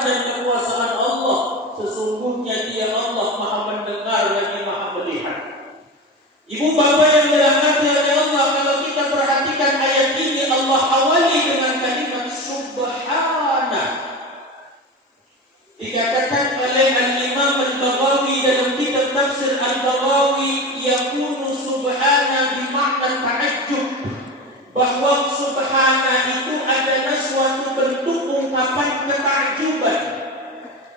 kebesaran dan kekuasaan Allah. Sesungguhnya Dia Allah Maha mendengar lagi Maha melihat. Ibu bapak yang dirahmati oleh Allah, kalau kita perhatikan ayat ini, Allah awali dengan kalimat subhana. Dikatakan oleh Al-Imam Al-Baghawi dalam kitab tafsir Al-Baghawi, yakunu subhana bimakna ta'ajjub, bahwa subhana itu adalah suatu bentuk ungkapan ketakjuban.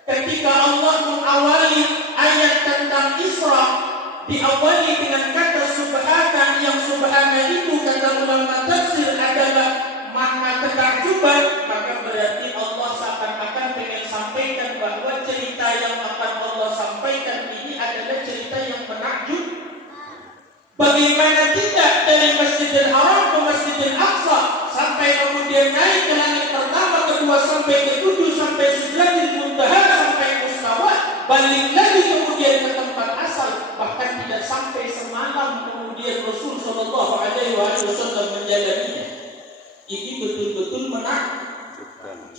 Ketika Allah mengawali ayat tentang Isra, diawali dengan kata subhana, yang subhana itu kata ulama tafsir adalah makna ketakjuban, maka berarti Allah seakan-akan pengen sampaikan bahwa cerita yang akan Allah sampaikan ini adalah cerita yang menakjub. Bagaimana tidak dari Masjidil Haram ke Masjidil Aqsa, sampai kemudian naik ke langit pertama, kedua, sampai ketujuh, sampai Sidratil Muntaha, sampai Mustawa, balik lagi kemudian ke tempat asal, bahkan tidak sampai semalam kemudian Rasul Shallallahu Alaihi Wasallam menjalaninya. Ini betul-betul menakjubkan.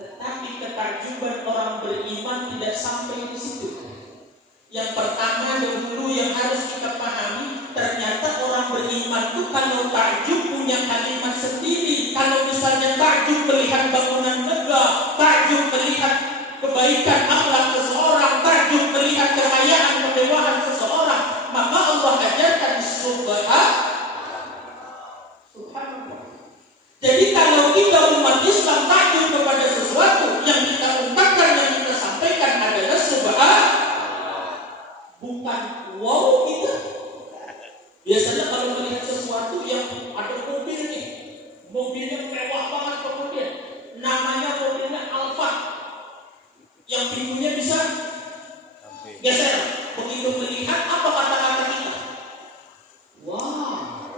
Tetapi ketakjuban orang beriman tidak sampai di situ. Yang pertama dahulu yang harus kita pahami, ternyata orang beriman itu kalau takjub punya kalimat sendiri. Kalau misalnya takjub melihat bangunan megah, takjub melihat kebaikan akhlak seseorang, takjub melihat kekayaan kemewahan seseorang, maka Allah ajarkan subhanallah. Jadi kalau kita umat Islam takjub kepada sesuatu, yang kita ungkapkan, yang kita sampaikan adalah subhanallah, bukan wow gitu. Biasanya kalau melihat sesuatu yang ada mobilnya mewah banget, kemudian namanya mobilnya Alfa, yang pintunya bisa geser. Begitu melihat, apa kata-kata kita? Wah,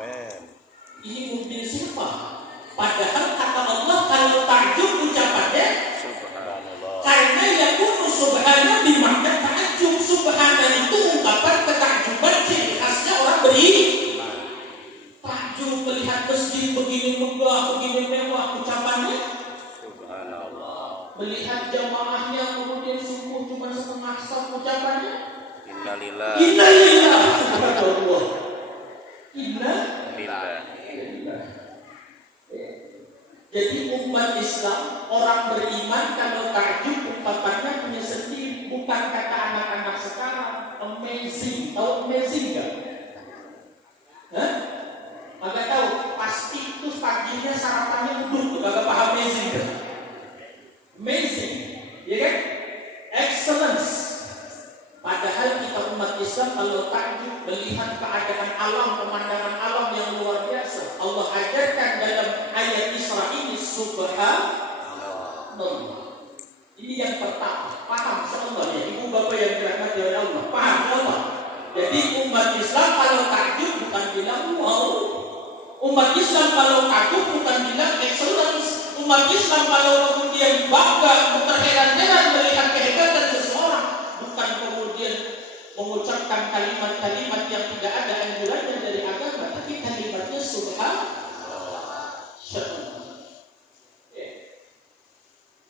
ini mobil siapa? Padahal kata Allah, kalau takjub ucapannya subhanallah. Karena yakunu subhana bimakna takjub. Subhana itu ungkapan ketakjuban, ciri khasnya orang beriman. Takjub melihat masjid begini megah, begini mewah, ucapannya subhanallah. Melihat jamaahnya kemudian subuh cuma setengah saf, ucapannya innalillah. Innalillah. Subhanallah. Innalillah. Jadi umat Islam, orang beriman kalau takjub ungkapannya punya sendiri, bukan kata anak-anak sekarang. Amazing, tahu amazing enggak? Hah? Agak tahu, pasti itu paginya sarapannya uduk, agak paham amazing kan? Amazing, ya kan? Excellence. Padahal kita umat Islam kalau takjub melihat keadaan alam, pemandangan alam yang luar biasa, Allah ajarkan dalam ayat Isra ini subhanallah. Ini yang pertama, paham insyaallah ya ibu bapak yang dirahmati oleh Allah, paham Allah. Jadi umat Islam kalau takjub bukan bilang wow, umat Islam kalau takjub bukan bilang excellence, umat Islam kalau kemudian bangga, terheran-heran melihat kehebatan seseorang, bukan kemudian mengucapkan kalimat-kalimat yang tidak ada anjurannya dari agama, tapi kalimatnya subhanallah.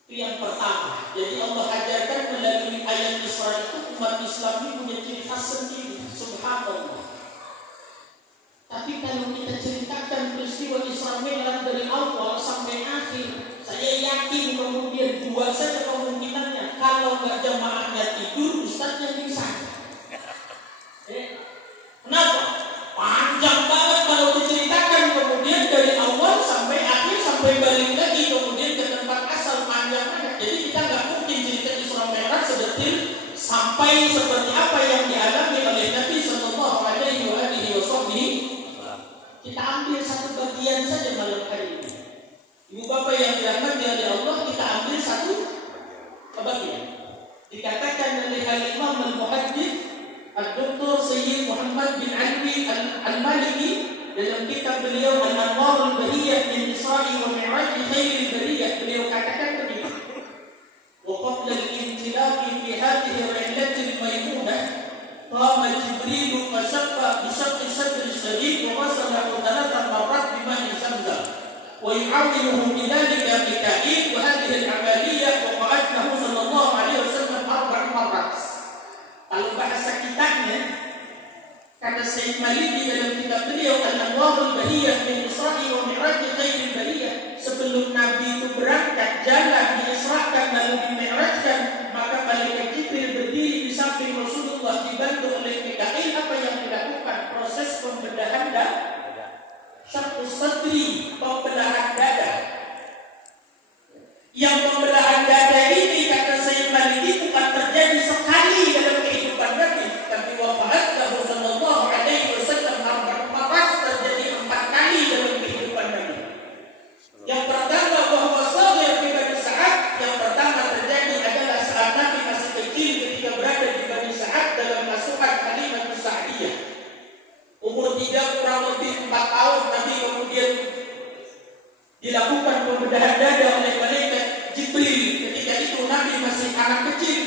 Itu yang pertama. Jadi Allah ajarkan melalui ayat Isra itu umat Islam ini punya ciri khas sendiri, subhanallah. Tapi kalau kita ceritakan peristiwa Isra Mi'raj dari awal sampai akhir, saya yakin kemudian dua saja kemungkinannya. Kalau nggak jamaahnya tidur, ustaznya pingsan. Kenapa? Panjang banget kalau diceritakan kemudian dari awal sampai akhir, sampai balik lagi kemudian ke tempat asal, panjang banget. Jadi kita nggak mungkin cerita Isra Mi'raj sedetil sampai seperti apa yang dialami oleh Nabi Sallallahu Alaihi Wasallam. Kita ambil satu bagian saja malam hari ini. Ibu bapak yang dirahmati oleh Allah, kita ambil satu bagian. Dikatakan oleh Al-Imam Al-Muhaddits Al-Dr. Sayyid Muhammad bin Ali Al-Maliki dalam kitab beliau Al-Anwar Al-Bahiyah min Isra'i wa Mi'raj Khairil Bariyah, beliau katakan begini: wa qabla al-intilaqi fi hadhihi ar-rihlati al-maymunah qama Jibril fa shaqqa bi shaqqi sadri shadid wa wasalahu thalatha marrat bi ma'i Zamzam wa yu'awwiluhu bidhalika Mika'il wa hadhihi al-amaliyah wa Al-Maliki dalam kitab beliau Al-Anwarul Bahiyah min Isra'i wa Mi'raj Khairil Bariyah, sebelum Nabi itu berangkat jalan diisrakan lalu dimi'rajkan, maka malaikat Jibril berdiri di samping Rasulullah dibantu oleh Mikail. Apa yang dilakukan? Proses pembedahan syaqqus sadri, pembelahan dada. Yang pembelahan dada ini kata Sayyid Maliki bukan terjadi sekali dalam kehidupan Nabi, tapi wafatnya sallallahu alaihi wasallam terjadi 4 kali dalam kehidupan Nabi. Yang pertama bahwa Saghir fi Bani Sa'ad, yang pertama terjadi adalah saat Nabi masih kecil ketika berada di Bani Sa'ad dalam asuhan Halimah Sa'diyah. Umur 3 kurang lebih 4 tahun Nabi kemudian dilakukan pembedahan dada oleh malaikat Jibril. Ketika itu Nabi masih anak kecil.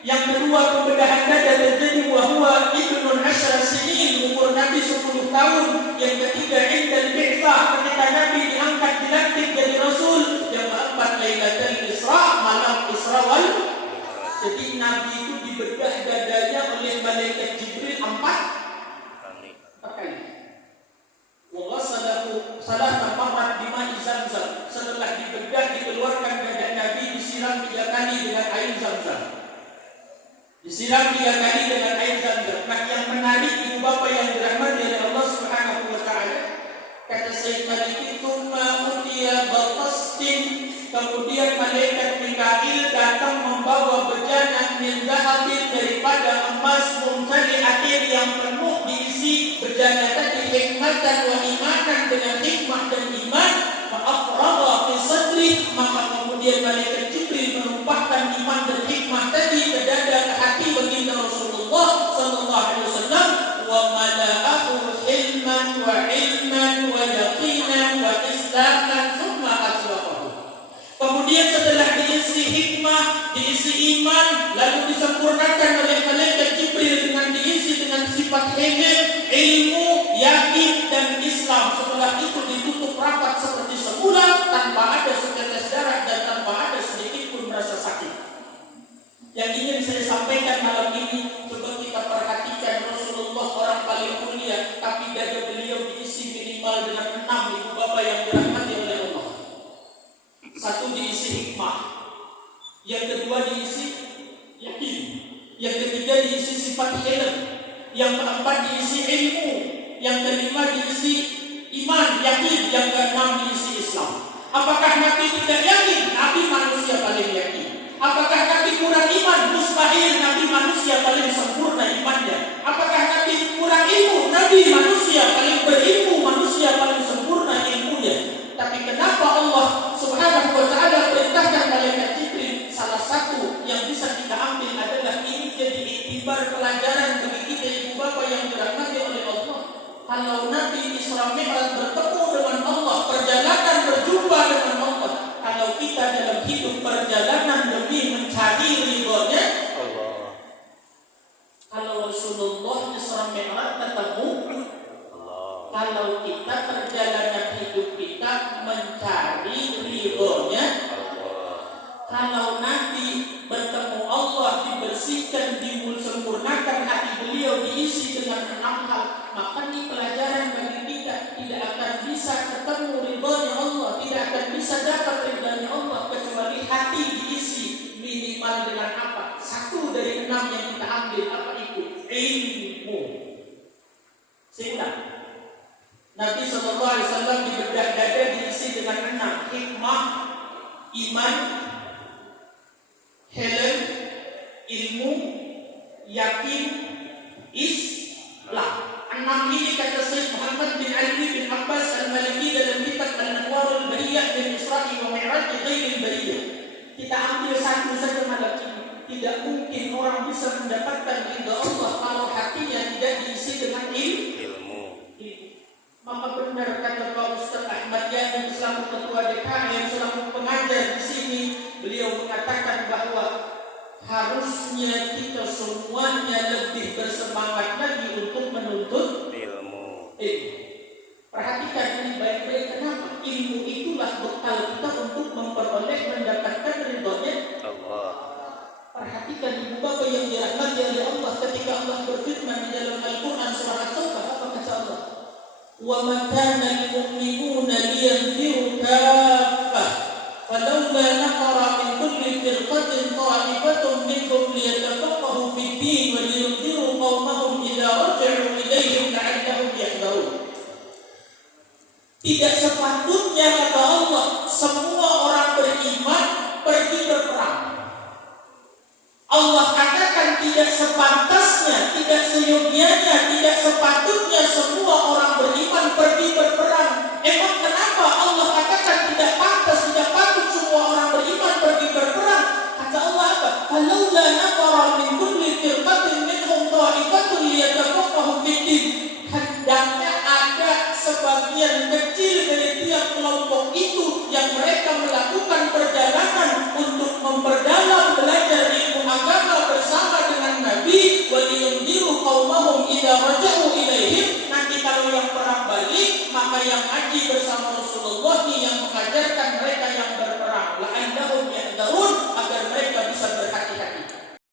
Yang kedua pembedahan dada terjadi wahwa ibnun asyara sinin, umur Nabi 10 tahun. Yang ketiga indal bi'tsah, ketika Nabi diangkat dilantik jadi Rasul. Yang keempat Lailatul Isra, malam Isra wal. Jadi Nabi itu dibedah dadanya oleh malaikat Jibril 4 kali. Wallah salah marrat bima Zamzam. Setelah dibedah dikeluarkan dada Nabi, disiram 3 kali dengan air Zamzam. Disiram 3 kali dengan air Zamzam. Nah, yang menarik ibu bapa yang dirahmati oleh Allah Subhanahu wa taala, kata Sayyid Maliki, "Tsumma utiya batastin." Kemudian malaikat Mikail datang membawa bejana min zahabin, daripada emas, mumtali'atin, yang penuh diisi bejana tadi hikmatan wa imanan, dengan hikmah dan iman. Fa'afragha fi sadri, maka kemudian malaikat Jibril menumpahkan iman dan hikmah tadi ke dada, ke hati baginda Rasulullah sallallahu alaihi wasallam. Wa mala'ahu hilman wa ilman wa yaqinan wa islaman thumma aswaqahu. Kemudian setelah diisi hikmah, diisi iman, lalu disempurnakan oleh malaikat Jibril dengan diisi dengan sifat hilm, ilmu, yakin dan Islam. Setelah itu ditutup rapat seperti semula, tanpa ada setetes darah dan tanpa ada sedikit pun rasa sakit. Yang ingin saya sampaikan malam ini, coba kita perhatikan Rasulullah orang paling mulia, tapi dada beliau diisi minimal dengan 6 ibu bapa yang dirahmati oleh Allah. 1 diisi hikmah, yang kedua diisi yakin, yang ketiga diisi sifat ilmu, yang keempat diisi ilmu, yang kelima diisi iman, yakin, yang keenam diisi Islam. Apakah Nabi tidak yakin? Nabi manusia paling yakin. Apakah Nabi kurang iman? Mustahil, Nabi manusia paling sempurna imannya. Apakah Nabi kurang ilmu? Nabi manusia paling berilmu, manusia paling sempurna ilmunya. Tapi kenapa Allah Subhanahu wa taala perintahkan malaikat Jibril? Salah satu yang bisa kita ambil adalah ini jadi iktibar pelajaran bagi kita ibu bapa yang dirahmati oleh Allah. Kalau Nabi Isra Mi'raj bertemu dengan Allah, perjalanan berjumpa dengan Allah. Kalau kita dalam hidup perjalanan demi mencari ridhonya Allah. Kalau Rasulullah Isra Mi'raj ketemu Allah. Kalau kita perjalanan hidup kita mencari ridhonya Allah. Kalau Nabi bertemu Allah, dibersihkan, disempurnakan hati beliau, diisi dengan 6 hal, maka ini pelajaran bagi kita. Tidak akan bisa ketemu ridhonya Allah, tidak akan bisa dapat ridhonya Allah kecuali hati diisi minimal dengan apa? 1 dari 6 yang kita ambil, apa itu? Ilmu. Sehingga Nabi SAW dibedah dada diisi dengan 6: hikmah, iman, hilm, ilmu, yakin, Islam. 6 ini kata Syekh Muhammad bin Ali bin Abbas Al-Maliki dalam kitab Al-Anwarul Bahiyah min Isra'i wa Mi'raj Khairil Bariyah. Kita ambil 1 saja malam ini. Tidak mungkin orang bisa mendapatkan ridha Allah kalau hatinya tidak diisi dengan ilmu. Maka benar kata Pak Ustaz Ahmad Yani selaku ketua DKM yang selaku pengajar di sini, beliau mengatakan bahwa harusnya kita semuanya lebih bersemangat lagi untuk menuntut ilmu. Perhatikan ini baik-baik. Kenapa? Ilmu itulah bekal kita untuk memperoleh mendapatkan ridhonya Allah. Perhatikan ibu bapa yang dirahmati oleh Allah, ketika Allah berfirman di dalam Al-Quran surah At-Taubah, apa Allah. Wa ma kana al-mu'minuna liyanfiru kaffah falawla nafara min kulli firqatin ta'ifatun minhum liyatafaqahu fid-din wa liyunziru qaumahum idza raja'u ilaihim la'allahum yahdharun. Tidak sepatutnya, kata Allah, semua orang beriman pergi berperang. Allah katakan tidak sepantasnya, tidak seyogianya, tidak sepatutnya semua orang beriman pergi berperang. Emang kenapa Allah katakan tidak pantas, tidak patut semua orang beriman pergi berperang? Kata Allah apa? Falaula nafara min kulli firqatin minhum ta'ifatun liyatafaqahu fid-din. Hendaknya ada sebagian kecil dari tiap kelompok itu yang mereka melakukan perjalanan untuk memperdalam belajar ilmu agama bersama dengan Nabi. Waliyundiru qaumahum idza raja'u ilaihim. Nanti kalau yang perang balik, maka yang haji